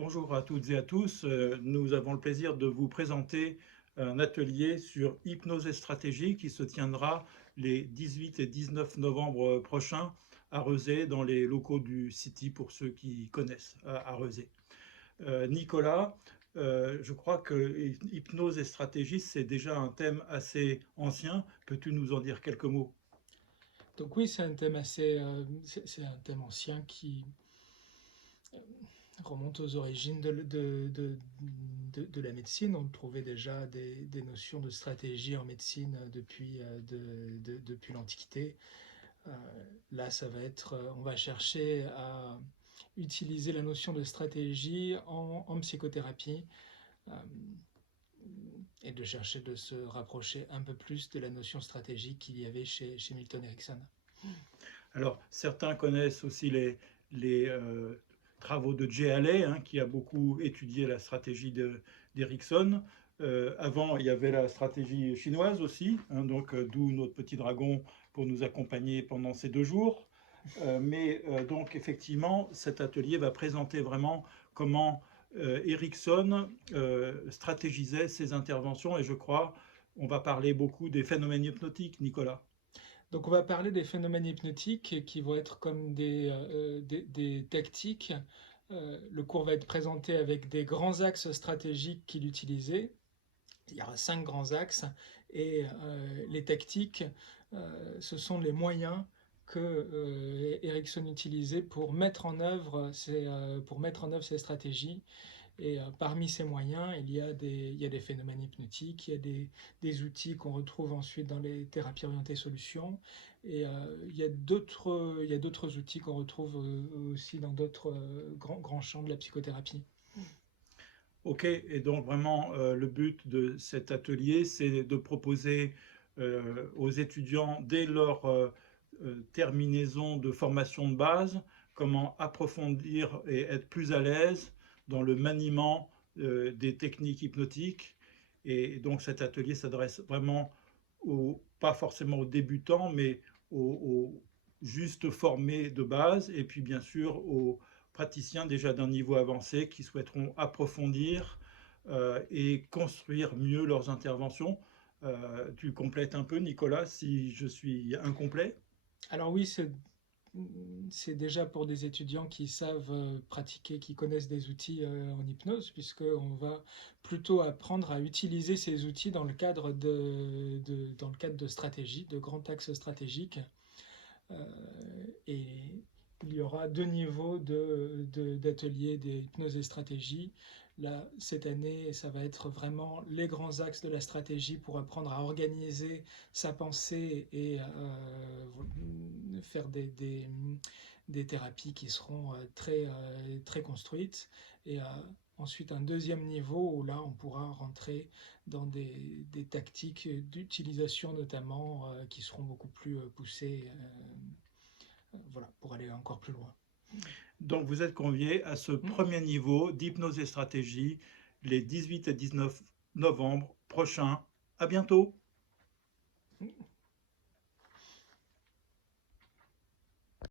Bonjour à toutes et à tous. Nous avons le plaisir de vous présenter un atelier sur hypnose et stratégie qui se tiendra les 18 et 19 novembre prochains à Rezé, dans les locaux du City, pour ceux qui connaissent à Rezé. Nicolas, je crois que hypnose et stratégie, c'est déjà un thème assez ancien. Peux-tu nous en dire quelques mots? Donc oui, c'est un thème c'est un thème ancien qui remonte aux origines de la médecine. On trouvait déjà des notions de stratégie en médecine depuis l'Antiquité. Euh, Là, on va chercher à utiliser la notion de stratégie en psychothérapie, euh, et de chercher de se rapprocher un peu plus de la notion stratégique qu'il y avait chez Milton Erickson. Alors, certains connaissent aussi les travaux de Jay Haley, hein, qui a beaucoup étudié la stratégie d'Erickson. Avant, il y avait la stratégie chinoise aussi, hein, donc d'où notre petit dragon pour nous accompagner pendant ces 2 jours. Donc, effectivement, cet atelier va présenter vraiment comment Erickson stratégisait ses interventions, et je crois on va parler beaucoup des phénomènes hypnotiques, Nicolas. Donc on va parler des phénomènes hypnotiques qui vont être comme des tactiques. Le cours va être présenté avec des grands axes stratégiques qu'il utilisait. Il y aura 5 grands axes et les tactiques, ce sont les moyens que Erickson utilisait pour mettre en œuvre ses stratégies. Et parmi ces moyens, il y a des phénomènes hypnotiques, il y a des outils qu'on retrouve ensuite dans les thérapies orientées solutions, et il y a d'autres outils qu'on retrouve aussi dans d'autres grands champs de la psychothérapie. Ok, et donc vraiment le but de cet atelier, c'est de proposer aux étudiants, dès leur terminaison de formation de base, comment approfondir et être plus à l'aise dans le maniement des techniques hypnotiques. Et donc cet atelier s'adresse vraiment pas forcément aux débutants, mais aux juste formés de base, et puis bien sûr aux praticiens déjà d'un niveau avancé qui souhaiteront approfondir et construire mieux leurs interventions. Tu complètes un peu, Nicolas, si je suis incomplet? Alors oui, c'est déjà pour des étudiants qui savent pratiquer, qui connaissent des outils en hypnose, puisqu'on va plutôt apprendre à utiliser ces outils dans le cadre dans le cadre de stratégies, de grands axes stratégiques. Euh, et il y aura 2 niveaux d'ateliers d'hypnose et stratégie. Là, cette année, ça va être vraiment les grands axes de la stratégie pour apprendre à organiser sa pensée et faire des thérapies qui seront très construites. Et ensuite, un deuxième niveau où là, on pourra rentrer dans des tactiques d'utilisation notamment qui seront beaucoup plus poussées, voilà, pour aller encore plus loin. Donc vous êtes conviés à ce premier niveau d'hypnose et stratégie les 18 et 19 novembre prochains. À bientôt.